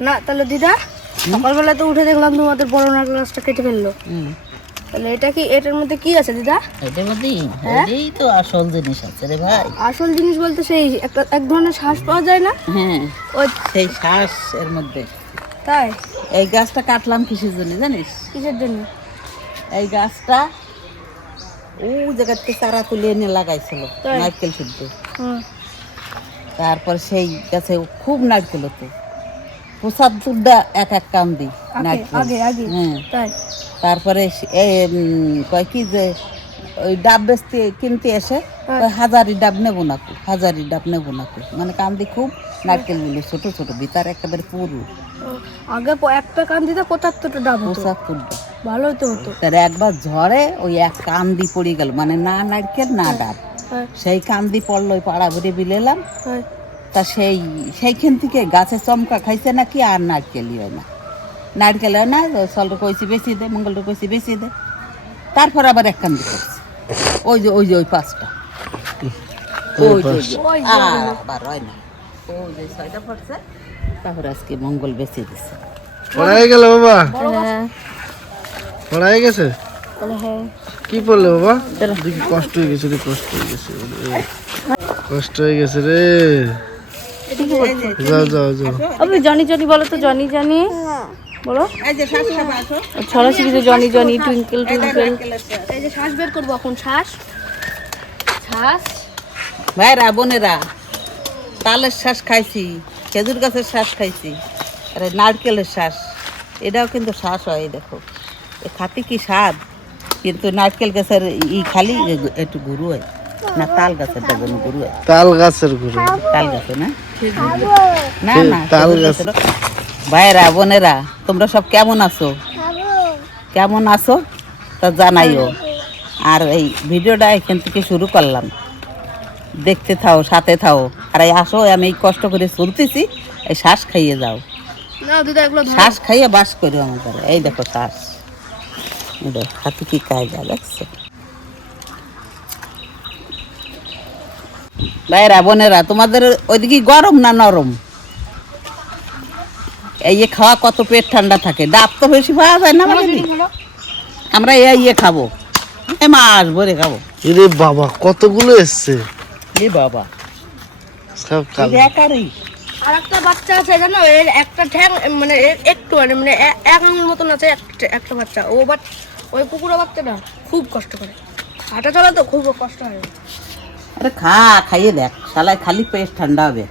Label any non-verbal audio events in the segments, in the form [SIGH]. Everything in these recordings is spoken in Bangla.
না তাহলে দিদা সকালবেলা তো উঠে দেখলাম তোমাদের বড় নারকেল গাছটা কেটে ফেলল। হুম। তাহলে এটা কি এটার মধ্যে কি আছে দিদা? এটার মধ্যেই হ্যাঁ? এটাই তো আসল জিনিস আছে রে ভাই। আসল জিনিস বলতে সেই একটা এক ধরনের শ্বাস পাওয়া যায় না? হ্যাঁ ওই সেই শ্বাস এর মধ্যে। তাই? এই গাছটা কাটলাম কিসের জন্য জানিস? কিসের জন্য? এই গাছটা ও জায়গাতে চারা তুলে এনে লাগাইছিল নারকেল শুদ্ধ। হুম। তারপর সেই গাছে খুব নারকেল হতো। পঁচাত্তরটা এক এক আগে আগে হ্যাঁ। তারপরে কয় কি যে ওই ডাব বেচতে কিনতে এসে হ্যাঁ। ওই হাজারি ডাব নেব না হাজারি ডাব নেব না মানে কান্দি খুব নারকেলগুলো ছোট ছোট ভিতর একেবারে পুরু। আগে একটা কান দিতে পঁচাত্তরটা ডাব পঁচাত্তরটা। ভালোই তো হতো। তার একবার ঝড়ে ওই এক কান্দি পড়ে গেল মানে না নারকেল না ডাব। হ্যাঁ। সেই কান্দি পড়ল ওই পাড়া ঘুরে বিলেলাম হ্যাঁ। তা সেই সেইখান থেকে গাছে চমকা খাইছে নাকি আর নারকেলই হয় না। নারকেল হয় না সলটা কইছি বেশি দে মঙ্গলটা কইছি বেশি দে। তারপর আবার একখান করছে। ওই যে ওই যে ওই পাঁচটা। ওই যে, ওই যে। ওই যে আর আবার হয় না। ওই যে ছয়টা পড়ছে। তারপর আজকে মঙ্গল বেশি দিছে। পড়াই গেল বাবা? হ্যাঁ। পড়াই গেছে? হ্যাঁ। কি পড়লে বাবা? দেখি কষ্ট হয়ে গেছে রে কষ্ট হয়ে গেছে। কষ্ট হয়ে গেছে রে। যাও যাও যাও। আপনি জনি জনি বলো তো জনি জনি। বলো। জনি জনি টুইঙ্কেল টুইঙ্কেল শ্বাস। এই যে শ্বাস বের করব এখন শ্বাস শ্বাস ভাইরা বোনেরা তালের শ্বাস খাইছি খেজুর গাছের শ্বাস খাইছি আরে নারকেলের শ্বাস। এটাও কিন্তু শ্বাস হয় এই দেখো। এ খাতি কি স্বাদ? কিন্তু নারকেল গাছের ই খালি একটু গুরু হয়। না তাল গাছের ডবন গুরু তাল গাছের গুরু। তাল গাছে না? না না তাল গাছ। ভাইরা বোনেরা তোমরা সব কেমন আছো? কেমন আছো? তা জানাইও। আর এই ভিডিওটা এখান থেকে শুরু করলাম। দেখতে থাও সাথে থাও। আর এই আসো আমি এই কষ্ট করে চলতেছি এই শ্বাস খাইয়ে যাও। শ্বাস খাইয়ে বাস করি আমাদের। এই দেখো শ্বাস। হাতে কি কাজ দেখছ? ভাইরা বোনেরা তোমাদের ওইদিকে গরম না নরম? এই খাওয়া কত পেট ঠান্ডা থাকে ডাব তো বেশি পাওয়া যায় না। হলো? আমরা এই ইয়ে খাব। এ মাছ ভরে খাব। রে বাবা কতগুলো এসছে? এ বাবা। সব কাল। আর একটা বাচ্চা আছে জানো? এর একটা ঠ্যাং মানে একটু মানে মানে এক আঙুল মতন আছে একটা- একটা বাচ্চা। ও বাট ওই কুকুরের বাচ্চাটা খুব কষ্ট করে। হাঁটা চলা তো খুব কষ্ট হয়। আরে খা, খাইয়ে দেখ। শালায় খালি পেট ঠান্ডা হবে।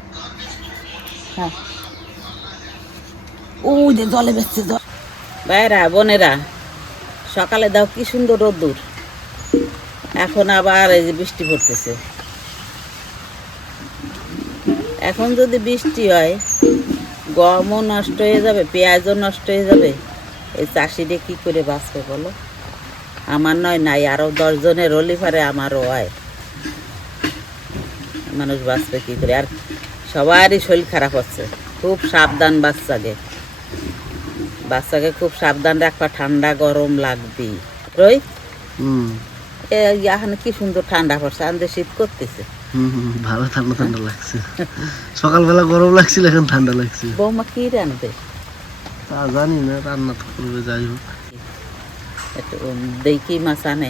খা। ও যে জলে বেসছে, জল। ভাইরা বোনেরা, সকালে দাও কি সুন্দর রোদ্দুর। এখন আবার এই যে বৃষ্টি পড়তেছে। এখন যদি বৃষ্টি হয়, গমও নষ্ট হয়ে যাবে, পেঁয়াজও নষ্ট হয়ে যাবে। এই চাষিরে কি করে বাঁচবে বলো? আমার নয়, নাই আরও দশজনের হলি আমারও হয়। মানুষ বাঁচবে কি করে? আর সবারই শরীর খারাপ হচ্ছে। খুব সাবধান বাচ্চাকে। বাচ্চাকে খুব সাবধান রাখবা ঠান্ডা গরম লাগবে রই এখন কি সুন্দর ঠান্ডা পড়ছে আমাদের শীত করতেছে। হুম, হুম, ভালো ঠান্ডা ঠান্ডা লাগছে। সকালবেলা গরম লাগছিল এখন ঠান্ডা লাগছে। বৌমা কি রানবে তা জানি না রান্না তো করবে যাই হোক। একটু দেখি মাছ আনে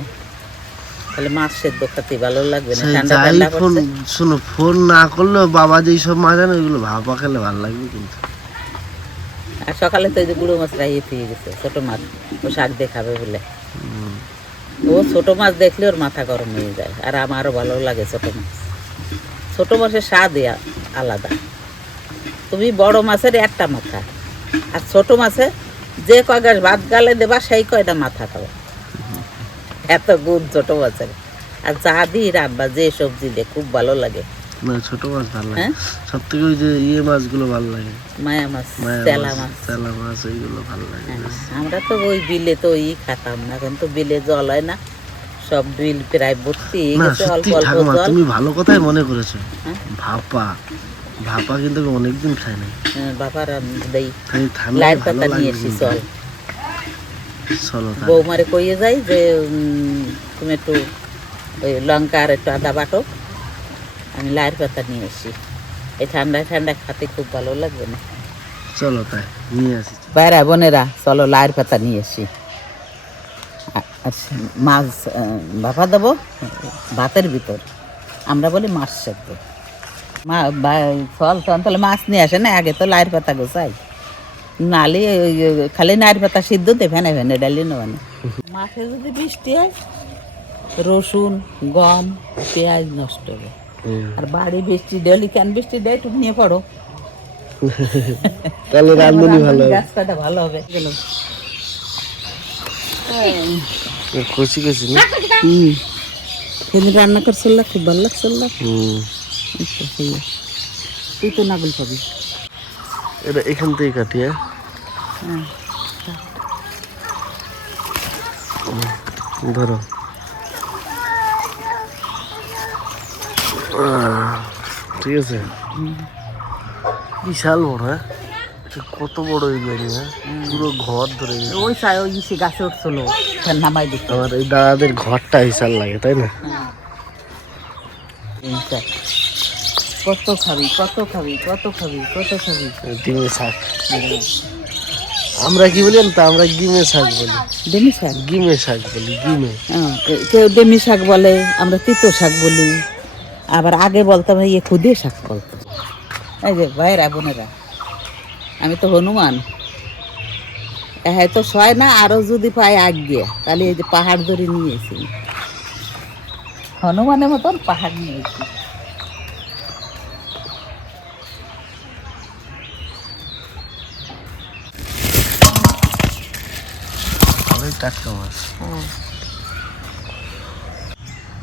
তাহলে মাছ সেদ্ধ খেতে ভালো লাগবে না ঠান্ডা ঠান্ডা ফোন শোনো ফোন না করলেও বাবা যেই সব মাছ আনে ওইগুলো ভাপা খেলে ভালো লাগবে কিন্তু। আর সকালে তো এই যে গুঁড়ো মাছ রাইয়ে দিয়ে গেছে ছোট মাছ ও শাক দিয়ে খাবে বলে। ও ছোট মাছ দেখলে ওর মাথা গরম হয়ে যায় আর আমারও ভালো লাগে ছোট মাছ। ছোট মাছের স্বাদই আলাদা। তুমি বড় মাছের একটা মাথা আর ছোট মাছে যে কয় গাছ ভাত গালে দেবা সেই কয়টা মাথা খাবে। এত গুণ ছোট মাছের। আর যা দিই রান্না যে সবজি দিয়ে খুব ভালো লাগে। না ছোট মাছ ভালো লাগে। হ্যাঁ? সব থেকে ওই যে ইয়ে মাছগুলো ভালো লাগে। মায়া মাছ তেলা মাছ। তেলা মাছ ওইগুলো ভালো লাগে হ্যাঁ, আমরা তো ওই বিলে তো ওই খাতাম না এখন তো বিলে জল হয় না। সব বিল প্রায় ভর্তি না গেছে অল্প অল্প জল। তুমি ভালো কথাই মনে করেছ। হ্যাঁ? ভাপা ভাপা কিন্তু অনেকদিন খাই নাই। হ্যাঁ, বাবার দেই। লাইট পাতা নিয়ে চল। বৌমারে কইয়ে যাই যে তুমি একটু ওই লঙ্কা আর একটু আদা বাটো আমি লাইট পাতা নিয়ে এসি এই ঠান্ডায় ঠান্ডা খেতে খুব ভালো লাগবে না। চলো তাই নিয়ে আসি। বাইরা বোনেরা চলো লাইয়ের পাতা নিয়ে এসি আচ্ছা মাছ ভাপা দেবো ভাতের ভিতর। আমরা বলি মাছ সেদ্ধ। মা ফল টল তাহলে মাছ নিয়ে আসে না? আগে তো লাইয়ের পাতা গোছাই। নালি খালি নাইয়ের পাতা সিদ্ধ দে ফেনে ফেনে ডালি নেবানে মাছে যদি বৃষ্টি হয় রসুন গম পেঁয়াজ নষ্ট হবে আর বাড়ি বৃষ্টি ডেলি কেন বৃষ্টি দেয় একটু নিয়ে পড়ো তাহলে রান্ধনি ভালো হবে গাছপাটা ভালো হবে গেল কচি কচি না হুম সেদিন রান্না করছিল খুব ভালো লাগছিল হুম তুই তো নাগুল পাবি এটা এখান থেকে কাটি হ্যাঁ হ্যাঁ ধরো ঠিক আছে। বিশাল বড় হ্যাঁ? কত বড় এই বাড়ি হ্যাঁ? পুরো ঘর ধরে ওই সাই ওই সে গাছে উঠছিল। নামাই দিত আমার এই দাদাদের ঘরটা বিশাল লাগে তাই না? এইটা। কত খাবি কত খাবি কত খাবি কত খাবি? ডিমে শাক। আমরা কি বলি তো? আমরা গিমে শাক বলি। ডেমি শাক? গিমে শাক বলি গিমে হ্যাঁ, কেউ ডেমি শাক বলে আমরা তিতো শাক বলি। আবার আগে বলতাম ইয়ে খুদে শাক বলতো। এই যে ভাইরা বোনেরা আমি তো হনুমান। হ্যাঁ তো সয় না আরও যদি পায় আগে তাহলে এই যে পাহাড় ধরে নিয়েছি হনুমানের মতন পাহাড় নিয়েছি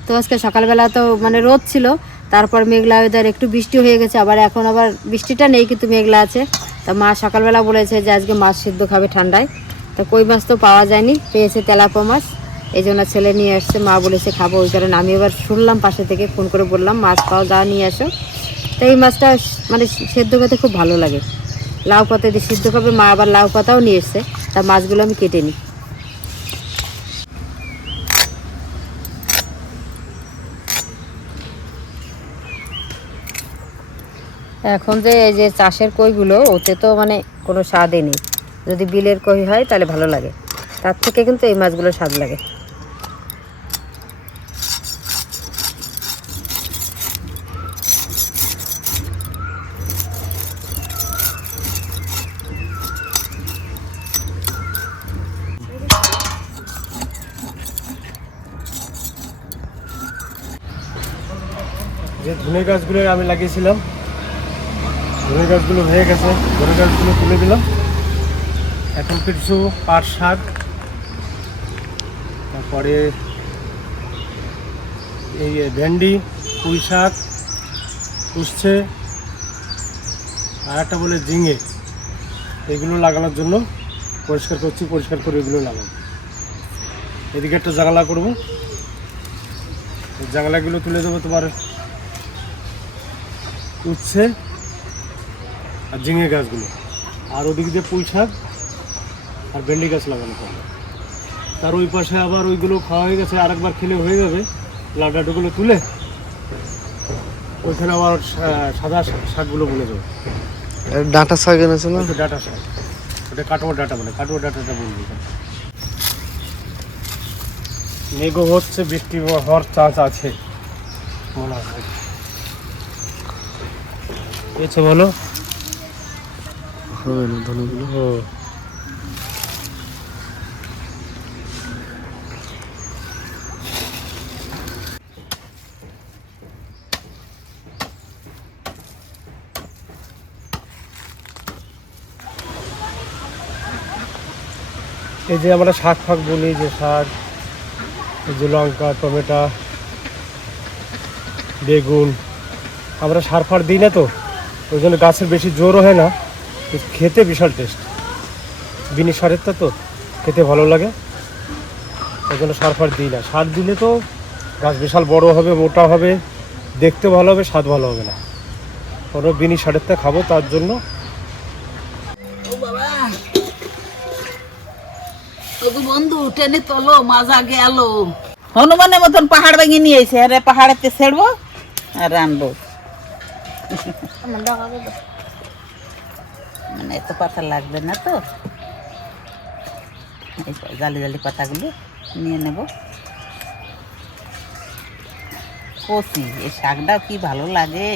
তো আজকে সকালবেলা তো মানে রোদ ছিল, তারপর মেঘলা ওয়েদার একটু বৃষ্টি হয়ে গেছে, আবার এখন আবার বৃষ্টিটা নেই কিন্তু মেঘলা আছে। তা মা সকালবেলা বলেছে যে আজকে মাছ সিদ্ধ খাবে ঠান্ডায়। তা কই মাছ তো পাওয়া যায়নি, পেয়েছে তেলাপো মাছ। এই জন্য ছেলে নিয়ে আসছে, মা বলেছে খাব ওই কারণে। আমি এবার শুনলাম পাশে থেকে, ফোন করে বললাম, মাছ পাওয়া যা নিয়ে আসো। তো এই মাছটা মানে সেদ্ধ খেতে খুব ভালো লাগে। লাউ পাতা দিয়ে সিদ্ধ খাবে, মা আবার লাউ পাতাও নিয়ে এসছে। তা মাছগুলো আমি কেটে নিই। এখন যে এই যে চাষের কইগুলো, ওতে তো মানে কোনো স্বাদই নেই। যদি বিলের কই হয়, তাহলে ভালো লাগে। তার থেকে কিন্তু এই মাছগুলো স্বাদ লাগে। যে ধনে গাছগুলো আমি লাগিয়েছিলাম ধনে গাছগুলো হয়ে গেছে। ধনে গাছগুলো তুলে দিলাম। এখন কিছু পাট শাক তারপরে এই ভেন্ডি, পুঁই শাক উচ্ছে আর একটা বলে ঝিঙে। এগুলো লাগানোর জন্য পরিষ্কার করছি, পরিষ্কার করে এগুলো লাগাবো। এদিকে একটা জানালা করব। এই জানালাগুলো তুলে দেবো তোমার। উচ্ছে আর ঝিঙে গাছগুলো। আর ওদিক দিয়ে পুঁই শাক আর ভেন্ডি গাছ লাগানো করবে তার ওই পাশে আবার ওইগুলো খাওয়া হয়ে গেছে আরেকবার খেলে হয়ে যাবে। লাড্ডাটুগুলো তুলে ওইখানে আবার সাদা শাকগুলো বলে দেবো। ডাঁটা শাক এনেছে না? ডাটা শাক। ওটা কাটোয়া ডাটা বলে কাটোয়া ডাটাটা বলবি মেঘও হচ্ছে বৃষ্টি হওয়ার চান্স আছে। মনে হয়। বলো হবে না এই যে আমরা শাক ফাক বলি যে শাক, এই যে লঙ্কা, টমেটো, বেগুন, আমরা সার ফার দিই না তো, ওই জন্য গাছের বেশি জোরও হয় না। খেতে বিশাল টেস্ট বিনি সারেরটা তো খেতে ভালো লাগে। ওই জন্য সার ফার দিই না। সার দিলে তো গাছ বিশাল বড় হবে মোটা হবে দেখতে ভালো হবে স্বাদ ভালো হবে না। ওরা বিনি সারেরটা খাব তার জন্য। বন্ধু টেনে তোলো মাজা গেল। হনুমানের মতন পাহাড় ভেঙে নিয়ে এসে আরে পাহাড়েতে ছেড়বো আর আনব। মানে এত পাতা লাগবে না তো। এই তো জালি জালি পাতাগুলো নিয়ে নেব। কচি এই শাকটাও কি ভালো লাগে।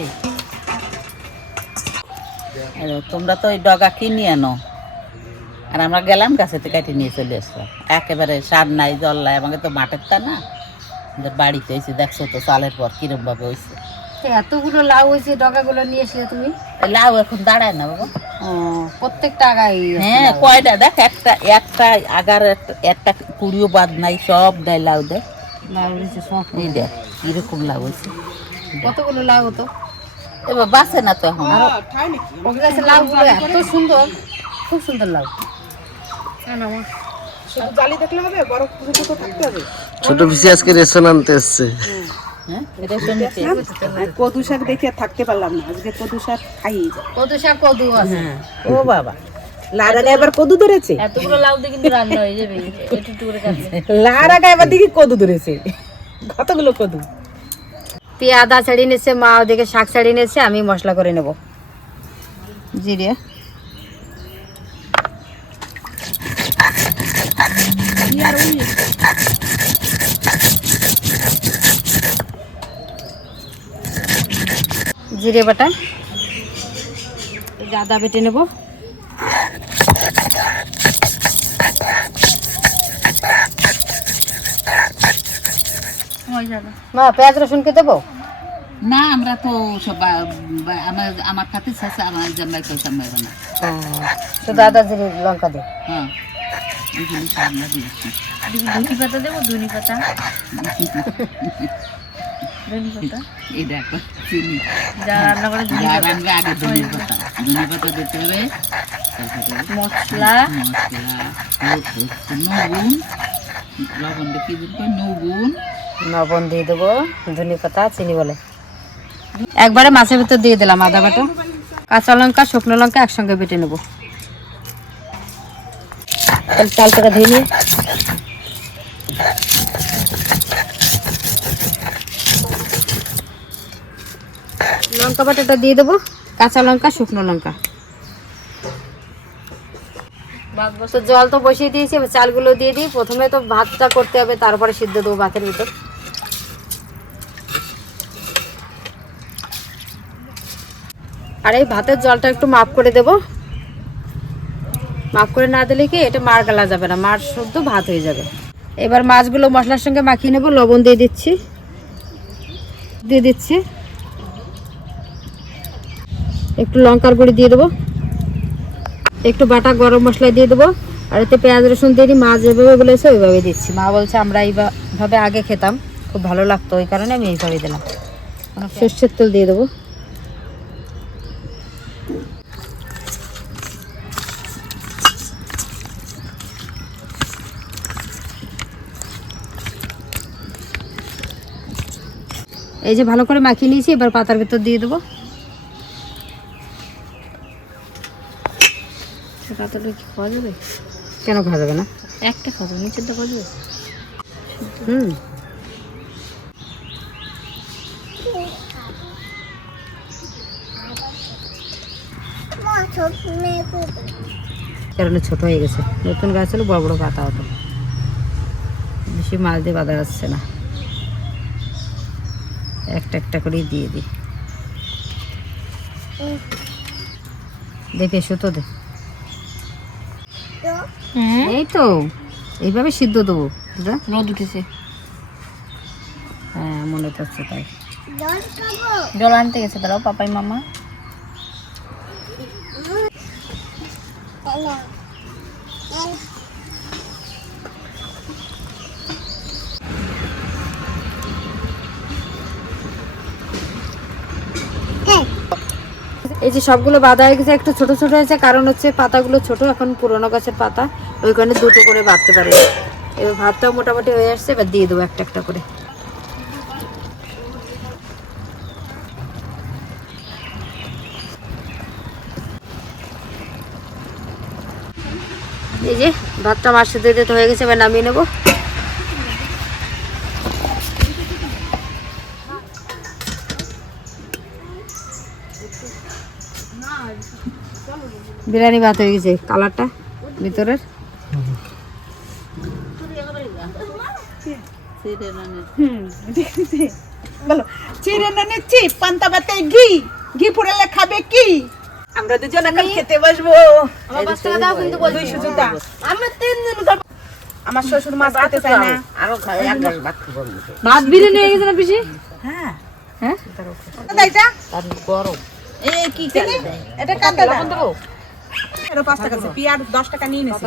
তোমরা তো ওই ডগা কিনে আনো। আর আমরা গেলাম গাছেতে কেটে নিয়ে চলে আসলাম একেবারে সার নাই জল নাই আমাকে তো মাঠের তা না। বাড়িতে হয়েছে দেখছ তো চালের পর কিরম ভাবে হয়েছে। তো এতগুলো লাউ হয়েছে ডগাগুলো নিয়ে এসে তুমি? লাউ এখন দাঁড়ায় না বাবা। প্রত্যেকটা আগাই হ্যাঁ কয়টা? দেখ একটা একটা আগার একটা- একটা কুড়িও বাদ নাই সব দেয় লাউ দেয়। লাউ হয়েছে সব। এই দেখ কীরকম লাউ হয়েছে। কতগুলো লাউ হতো? এবার বাঁচে না তো এখন ওর কাছে লাউগুলো এত সুন্দর। খুব সুন্দর লাউ। ছোট পিসি আজকে রেশন আনতে এসছে। কদু শাক দেখে থাকতে পারলাম না। আজকে কদু শাক খাই কদু শাক কদু আছে। ও বাবা। এবার কদু ধরেছে? এতগুলো লাউ দিয়ে কিন্তু রান্না হয়ে যাবে। একটু একটু করে কাটলে এবার দেখি কদু ধরেছে। কতগুলো কদু? নিচ্ছে মা ওদিকে শাক নিচ্ছে আমি মশলা করে নেব। জিরে। জিরে বাটা। আদা বেটে নেব। মা পেঁয়াজ রসুনকে দেবো? না আমরা তো সব আমার আমার খাতে শেষে আমার জামাই তো জামাই না তো দাদা জিরে লঙ্কা দে হ্যাঁ ধনি পাতা দেবো ধনি পাতা? [LAUGHS] এই দেখো চিনি। যা রান্না করে যা রান্না আগে ধনে পাতা। ধনে পাতা দিতে হবে। মশলা। মশলা হলুদ, নুন লবণ। দিয়ে কি দিতে নুন। লবণ দিয়ে দেবো ধনে পাতা চিনি বলে। একবারে মাছের ভিতর দিয়ে দিলাম আদা বাটা। কাঁচা লঙ্কা শুকনো লঙ্কা একসঙ্গে বেটে নেব। চালটাকে ধুয়ে নিয়ে লঙ্কা বাটাটা দিয়ে দেবো। কাঁচা লঙ্কা, শুকনো লঙ্কা। তো জল তো বসিয়ে দিয়েছি, এবার চালগুলো দিয়ে দিই। প্রথমে তো ভাতটা করতে হবে, তারপরে সিদ্ধ দেবো ভাতের ভিতর। আর এই ভাতের জলটা একটু মাপ করে দেব। মাপ করে না দিলে কি, এটা মার গালা যাবে না, মার শুদ্ধ ভাত হয়ে যাবে। এবার মাছগুলো মশলার সঙ্গে মাখিয়ে নেব, লবণ দিয়ে দিচ্ছি। দিয়ে দিচ্ছি। একটু লঙ্কার গুঁড়ি দিয়ে দেবো। একটু বাটা গরম মশলা দিয়ে দেবো। আর এতে পেঁয়াজ রসুন দিয়ে দিই মা যেভাবে বলেছে ওইভাবে দিচ্ছি। মা বলছে আমরা এইভাবে আগে খেতাম খুব ভালো লাগতো ওই কারণে আমি এইভাবে দিলাম। সর্ষের তেল দিয়ে দেবো। এই যে ভালো করে মাখিয়ে নিয়েছি এবার পাতার ভেতর দিয়ে দেবো। পাতাটা কি খাওয়া যাবে? কেন খাওয়া যাবে না? একটা খাব নিচেরটা খাওয়া যাবে হুম। কারণে ছোট হয়ে গেছে। নতুন গাছ হলে বড় বড় পাতা হতো। বেশি মাছ দিয়ে বাঁধা যাচ্ছে না। একটা একটা করেই দিয়ে দিই। দেখে সুতো দে। এই তো। এইভাবে সিদ্ধ দেবো। রোদ উঠেছে। হ্যাঁ মনে করছে তাই। জল আনতে গেছে দাঁড়াও পাপাই মামা। এই যে সবগুলো বাঁধা হয়ে গেছে, একটু ছোট ছোট হয়েছে, কারণ হচ্ছে পাতাগুলো ছোট, এখন পুরোনো গাছের পাতা, ওইখানে দুটো করে বাঁধতে পারে। এবার ভাতটাও মোটামুটি হয়ে আসছে, এবার দিয়ে দেবো একটা একটা করে। এই যে ভাতটা মার সাথে দিতে হয়ে গেছে, এবার নামিয়ে নেব। বিরিয়ানি ভাত হয়ে গেছে। কালারটা ভিতরের। আমরা দুজন খেতে বসবো। আমার আমার শ্বশুর মাছ খেতে চায় না। আরও খাই এক গ্লাস ভাত খাব ভাত বিরিয়ানি হয়ে গেছে না পিসি? হ্যাঁ। হ্যাঁ? এটা? গরম। এ কি এটা কাঁদা দেবো? এর পাঁচ টাকা আছে। পিয়ার দশ টাকা নিয়ে নিছে।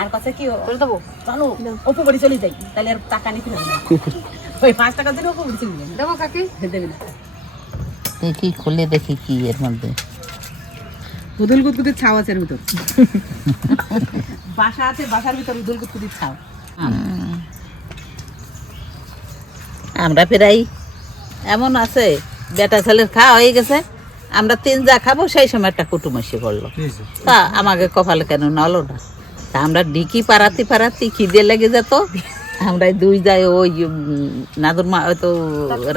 আর কাছে কি করে দেবো চলো অপু বাড়ি চলে যাই। তাহলে আর টাকা নিতে হবে না। ওই পাঁচ টাকার জন্য অপু বাড়ি চলে যাই দেবো কাকি? দেবে না। দেখি খুলে দেখি কি এর মধ্যে। উদুল গুদগুদির ছাও আছে এর ভিতর। বাসা আছে বাসার ভিতর উদুল ছাও। আমরা প্রায় এমন আছে বেটা ছেলের খাওয়া হয়ে গেছে। আমরা তিন যা খাব সেই সময় একটা কুটুম এসে পড়ল তা আমাকে কপালে কেন নলো না? তা আমরা ডিকি পাড়াতে পাড়াতে খিদে লেগে যেত আমরা দুই যাই ওই নাদুর মা হয়তো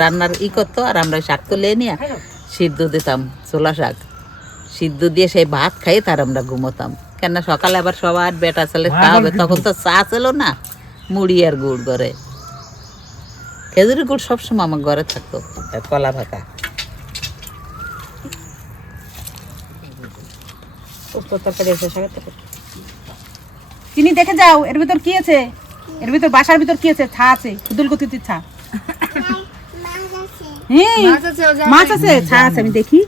রান্নার ই করতো আর আমরা শাক তুলে নিয়ে সিদ্ধ দিতাম ছোলা শাক। সিদ্ধ দিয়ে সেই ভাত খাই তার আমরা ঘুমোতাম। কেন সকালে আবার সবার বেটা ছেলে খাওয়া হবে তখন তো চা ছিল না মুড়ি আর গুড় করে। খেজুরি গুড় সবসময় আমার ঘরে থাকতো। কলা ভাকা তরকারি তরকারি চিনি দেখে যাও এর ভিতর কি আছে? এর ভিতর বাসার ভিতর কি আছে? ছা আছে উদুল গুদগুদির ছা। হ্যাঁ মাছ আছে ছা আছে আমি দেখি।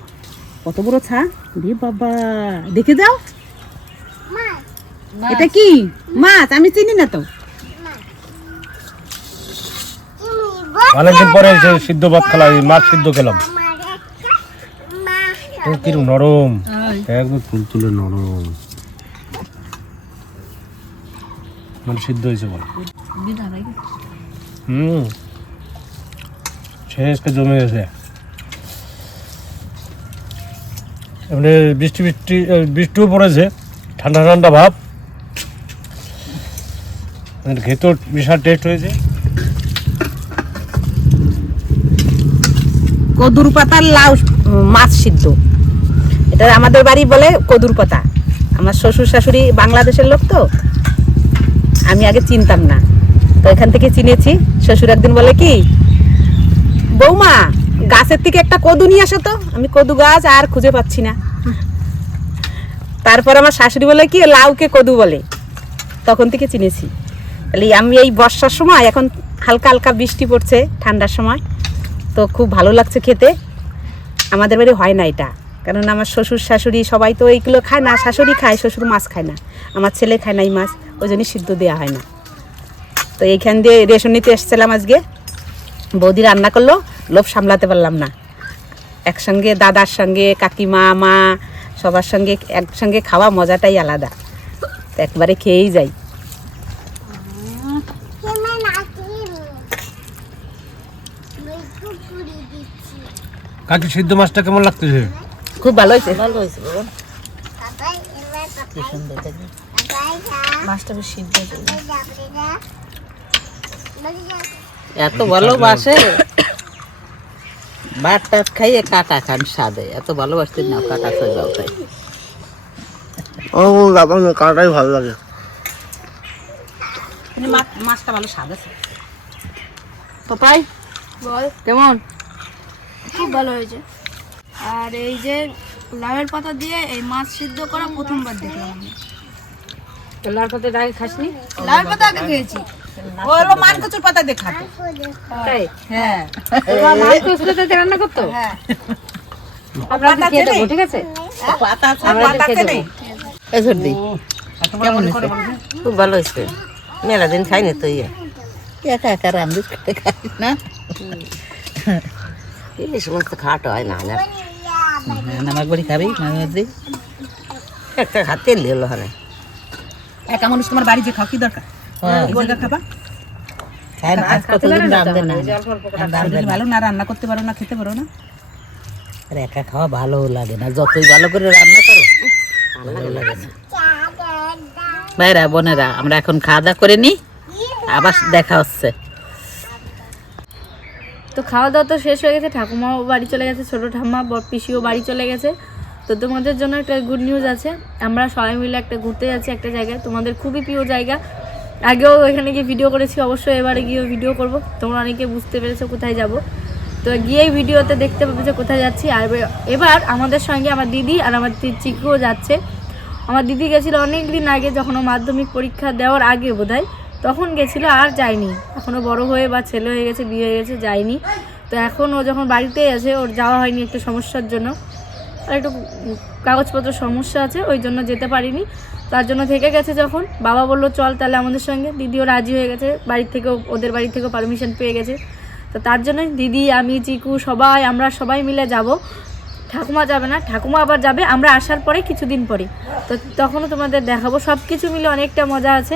কত বড় ছা? রে বাবা দেখে যাও। এটা কি? মাছ আমি চিনি না তো। অনেকদিন পরে সিদ্ধ ভাত খেলাম মাছ সিদ্ধ খেলাম। নরম। একদম ফুল তুলে নরম মানে সিদ্ধ হয়েছে বল। হুম। শেষকে জমে গেছে। এমনি বৃষ্টি বৃষ্টি বৃষ্টিও পড়েছে। ঠান্ডা ঠান্ডা ভাব। খেতেও বিশাল টেস্ট হয়েছে। কদুর পাতার লাউ মাছ সিদ্ধ। এটা আমাদের বাড়ি বলে কদুর পাতা আমার শ্বশুর শাশুড়ি বাংলাদেশের লোক তো। আমি আগে চিনতাম না। তো এখান থেকে চিনেছি। শ্বশুর একদিন বলে কি, বৌমা, গাছের থেকে একটা কদু নিয়ে আসো তো। আমি কদু গাছ আর খুঁজে পাচ্ছি না। তারপর আমার শাশুড়ি বলে কি, লাউকে কদু বলে। তখন থেকে চিনেছি। তাহলে আমি এই বর্ষার সময়, এখন হালকা হালকা বৃষ্টি পড়ছে ঠান্ডার সময়। তো খুব ভালো লাগছে খেতে। আমাদের বাড়ি হয় না এটা। কারণ আমার শ্বশুর শাশুড়ি সবাই তো এইগুলো খায় না শাশুড়ি খায় শ্বশুর মাছ খায় না। আমার ছেলে খায় না এই মাছ ওই জন্যই সিদ্ধ দেওয়া হয় না। তো এইখান দিয়ে রেশন নিতে এসেছিলাম আজকে। বৌদি রান্না করল লোভ সামলাতে পারলাম না। একসঙ্গে দাদার সঙ্গে কাকিমা মা সবার সঙ্গে একসঙ্গে খাওয়া মজাটাই আলাদা। তো একবারে খেয়েই যাই। কাকি সিদ্ধ মাছটা কেমন লাগতেছে? খুব ভালো হয়েছে। ভালো হয়েছে বাবা। কি সুন্দর দেখে। মাছটা বেশ সিদ্ধ এত ভালোবাসে। ভাত টাত খাইয়ে কাটা খান সাদে এত ভালোবাসতেন না কাটা সজাও তাই। ও আমার কাটাই ভালো লাগে। মাছটা ভালো স্বাদ আছে। পাপাই বল। কেমন? খুব ভালো হয়েছে। আর এই যে লাউয়ের পাতা দিয়ে এই মাছ সিদ্ধ করা প্রথমবার দেখলাম আমি। লাল পাতে ডাকে খাসনি? লাউয়ের পাতা আগে খেয়েছি। পাতা দেখা। তাই? হ্যাঁ। রান্না করতো? হ্যাঁ। আমরা খেয়ে দেবো ঠিক আছে? পাতা আছে খেয়ে দেবো। এই সর্দি। কেমন হয়েছে? খুব ভালো হয়েছে। মেলা দিন খাইনি তো ইয়ে। একা একা রান্ধি খাই না? ইলিশ মাছ তো খাওয়াটা হয় না। না নামাক বাড়ি খাবি মাঝে একটা হাতে লেলো হয় একা মানুষ তোমার বাড়ি যে খাও কি দরকার? হ্যাঁ। জায়গা খাবা? শরীর ভালো না রান্না করতে পারো না খেতে পারো না? আর একা খাওয়া ভালো লাগে না। যতই ভালো করে রান্না করো ভালো লাগে না। ভাইরা বোনেরা আমরা এখন খাওয়া দাওয়া করে নি। আবার দেখা হচ্ছে। তো খাওয়া দাওয়া তো শেষ হয়ে গেছে, ঠাকুমাও বাড়ি চলে গেছে, ছোটো ঠাম্মা বড় পিসিও বাড়ি চলে গেছে। তো তোমাদের জন্য একটা গুড নিউজ আছে, আমরা সবাই মিলে একটা ঘুরতে যাচ্ছি একটা জায়গায়, তোমাদের খুবই প্রিয় জায়গা। আগেও এখানে গিয়ে ভিডিও করেছি, অবশ্যই এবারে গিয়েও ভিডিও করব, তোমরা অনেকে বুঝতে পেরেছ কোথায় যাব। তো গিয়েই ভিডিওতে দেখতে পাবে যে কোথায় যাচ্ছি, আর এবার- আমাদের সঙ্গে আমার দিদি আর আমার চিকুও যাচ্ছে। আমার দিদি গেছিল অনেক দিন আগে, যখন মাধ্যমিক পরীক্ষা দেওয়ার আগে বোধহয়। তখন গেছিল, আর যায়নি। এখনও বড় হয়ে বা ছেলে হয়ে গেছে, বিয়ে হয়ে গেছে, যায়নি। তো এখন ও যখন বাড়িতেই আছে, ওর যাওয়া হয়নি একটু সমস্যার জন্য। আর একটু কাগজপত্র সমস্যা আছে, ওই জন্য যেতে পারিনি। তার জন্য থেকে গেছে যখন, বাবা বলল, চল তাহলে আমাদের সঙ্গে। দিদিও রাজি হয়ে গেছে, বাড়ির থেকেও, ওদের বাড়ি থেকেও পারমিশন পেয়ে গেছে। তো তার জন্য দিদি, আমি, চিকু, সবাই, আমরা সবাই মিলে যাব। ঠাকুমা যাবে না, ঠাকুমা আবার যাবে, আমরা আসার পরে, কিছুদিন পরে। তো তখনও তোমাদের দেখাবো। সব কিছু মিলে অনেকটা মজা আছে।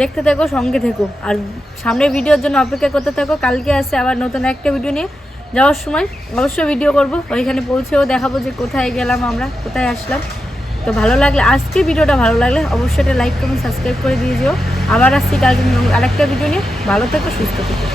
দেখতে থেকো, সঙ্গে থেকো। আর সামনের ভিডিওর জন্য অপেক্ষা করতে থাকো, কালকে আসে আবার নতুন একটা ভিডিও নিয়ে যাওয়ার সময়। অবশ্যই ভিডিও করব, ওইখানে পৌঁছেও দেখাবো যে কোথায় গেলাম আমরা, কোথায় আসলাম। তো ভালো লাগলে, আজকে ভিডিওটা ভালো লাগলে অবশ্যই এটা লাইক কমেন্ট সাবস্ক্রাইব করে দিয়ে যেও। আবার আসছি কালকে আরেকটা ভিডিও নিয়ে। ভালো থেকো, সুস্থ থেকো।